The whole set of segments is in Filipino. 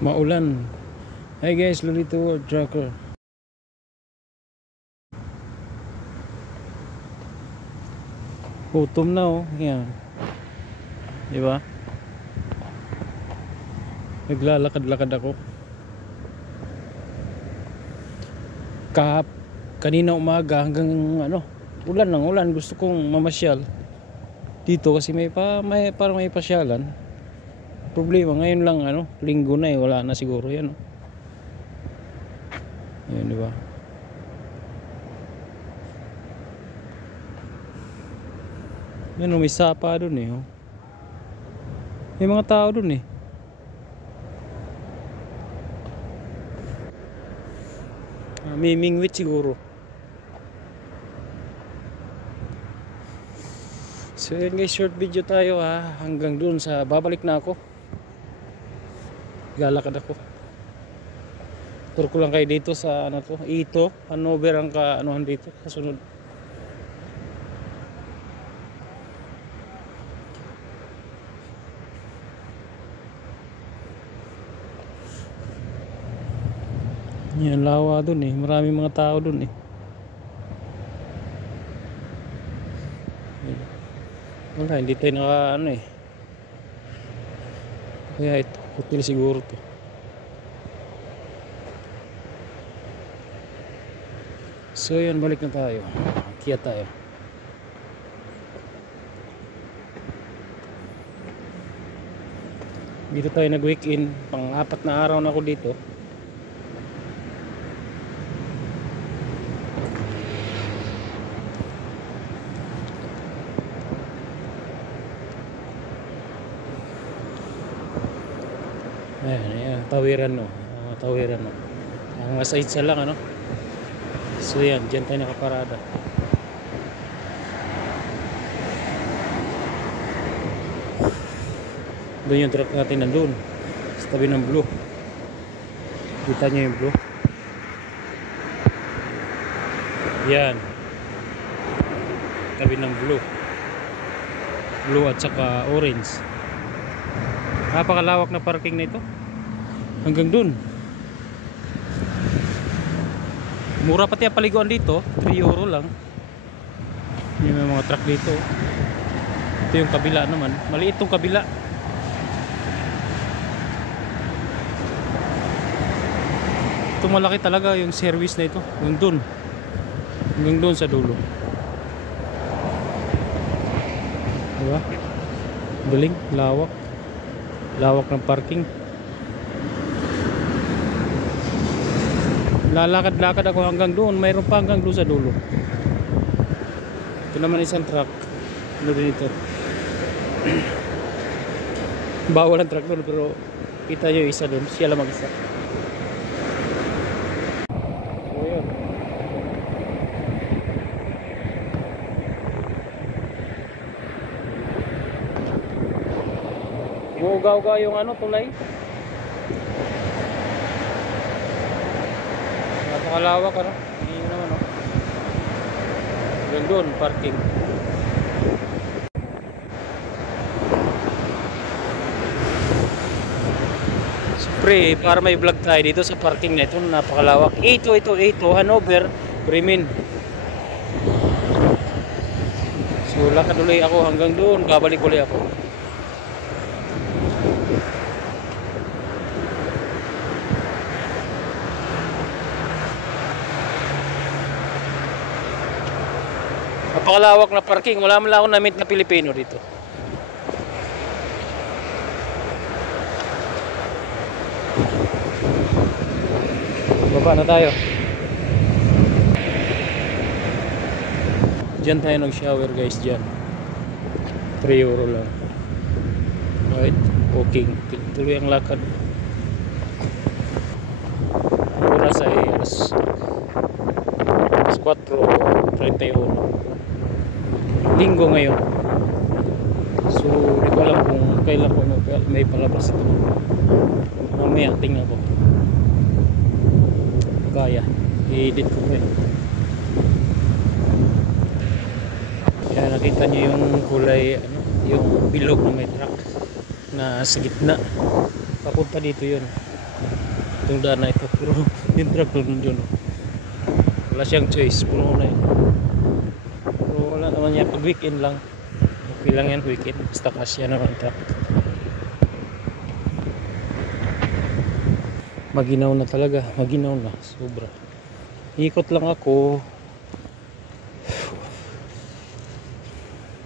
Maulan. Hi guys, Lolito World Tracker. Gutom na oh. Yan. Diba? Naglalakad-lakad ako. Kanina umaga hanggang ulan ng ulan. Gusto kong mamasyal dito kasi parang may pasyalan. Problema ngayon lang linggo na wala na siguro yan. Ayan, di ba? Yan may sapa doon oh. May mga tao doon may mingwit siguro. So yun guys, short video tayo hanggang doon sa babalik na ako. Lalakad ako. Tour ko lang kayo dito sa Ito, Hanover ang kaanuhan dito kasunod. Yan lawa dun maraming mga tao dun Wala, hindi tayo naka Kaya ito, hotel siguro to. So yan, balik na tayo. Kaya tayo. Dito tayo nag-week-in. Pang-4 na araw na ako dito. Ayan, tawiran tawiran ang sa isa lang so yan, dyan tayo nakaparada. Doon yung truck natin nandun sa tabi ng blue. Kita nyo yung blue yan, tabi ng blue at saka orange. Napakalawak na parking na ito hanggang dun. Mura pati ang paliguan dito, 3 euro lang. May mga truck dito. Ito yung kabila naman, maliit tong kabila. Ito malaki talaga yung service na ito hanggang dun sa dulo. Diba? Galing, lawak ng parking. Lalakad-lakad ako hanggang doon. Mayroon pa hanggang doon sa dulo. Ito naman isang truck. Din ito. Bawal ang truck doon, pero kita nyo isa doon. Siya lang mag-isa. So yun. Umuuga-uga yung tulay. Napakalawak hindi naman doon parking. Siyempre para may vlog tayo dito sa parking na ito, napakalawak. Ito Hanover, Bremen. So lakad ulit ako hanggang doon, babalik ulit ako. Napakalawak na parking. Wala man lang ako na-meet na Pilipino dito. Baba na tayo. Diyan tayo nag-shower guys, diyan. 3 euro lang. Right? Walking. Tuloy ang lakad. Oras ay alas 4:31. Linggo ngayon. So hindi ko alam kung kailan ko may palabas ito. Mamaya tingnan ko. Kaya i-edit ko Kaya nakita nyo yung kulay yung bilog na may truck na sa gitna. Papunta dito yun. itong daan na ito. Pero yung truck doon. Wala siyang choice. Puno na yun. Pero wala naman yan. Pag weekend lang. Okay lang yan weekend. Basta kasya naman truck. Maginaw na talaga. Maginaw na. Sobra. Ikot lang ako.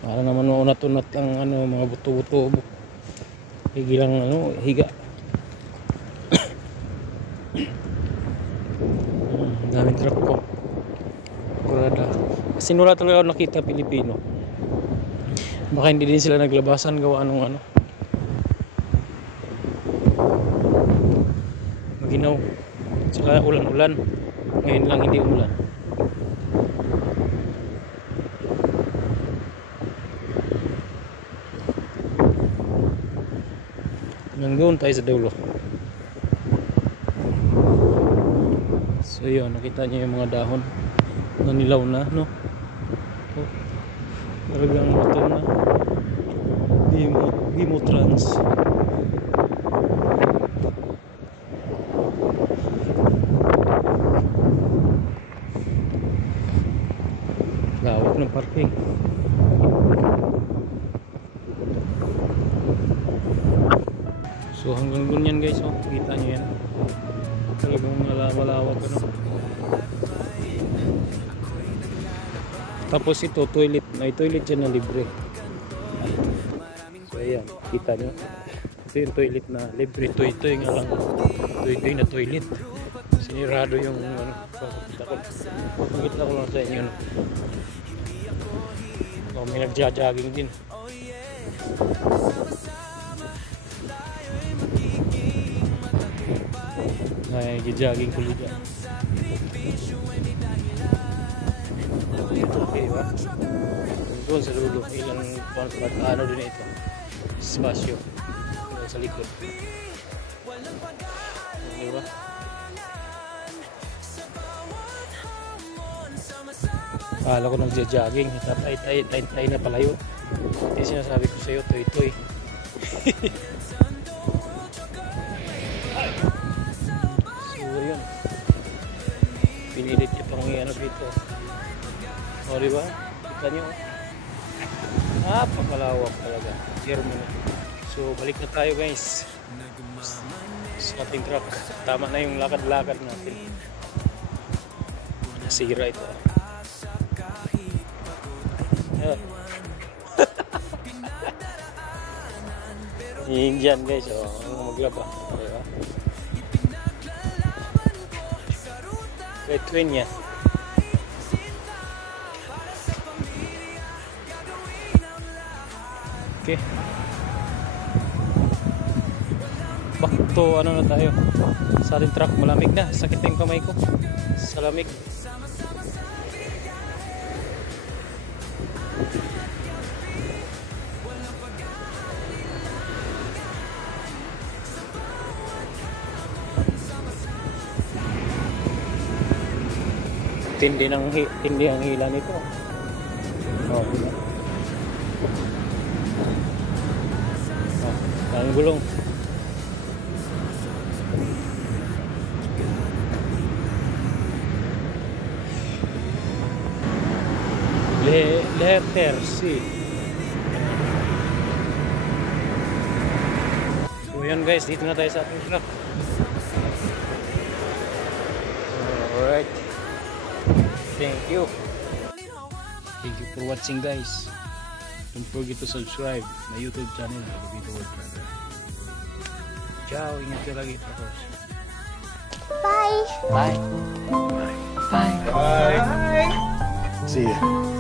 Para naman unat-unat ang mga buto-buto. Higilang higa. Daming truck ko. Kurada. Kasi wala talaga ako nakita Pilipino. Baka hindi din sila naglabasan gawa ng maginaw. Saka ulan-ulan. Ngayon lang hindi ulan. Nandun tayo sa dulo. So yun, nakita niyo yung mga dahon na nilaw na, no? Oh, talagang ito na Dimotrans. Lawak ng parking. So hanggang dun yan guys, oh, kita nyo yan. Talagang malawak Tapos ito toilet, may toilet dyan na libre. So ayan, kita nyo. Ito yung toilet na libre. Ito nga lang. Ito na toilet. Sinirado yung pakita ko lang sa inyo. Oh, may nagja-jogging din. Ay, jogging kulit yan. Okay ba? Doon sa dulo, ilang ano din ito. Spasyo. Doon sa likod. Okay ba? Akala ko nagja-jogging. Tay na palayo. Hindi sinasabi ko sa'yo, toy-toy. Pinilit niya pang dito. O diba? Kita nyo. Napakalawak talaga. Germany. So balik na tayo guys sa ating truck. Tama na yung lakad-lakad natin. Nasira ito. Indian guys. O maglaba. Diba? Twin niya. Okay. Back to na tayo. Sa ating truck, malamig na. Sakit na yung kamay ko. Sa lamig. Tindi ang hila nito. Oh. Ang gulong. Letter C. So yun guys, dito na tayo sa ating truck. Alright. Thank you for watching guys. Don't forget to subscribe my YouTube channel, Gabito World Traveler. Ciao, ingat ka lagi. Bye. Bye. Bye. Bye. See ya.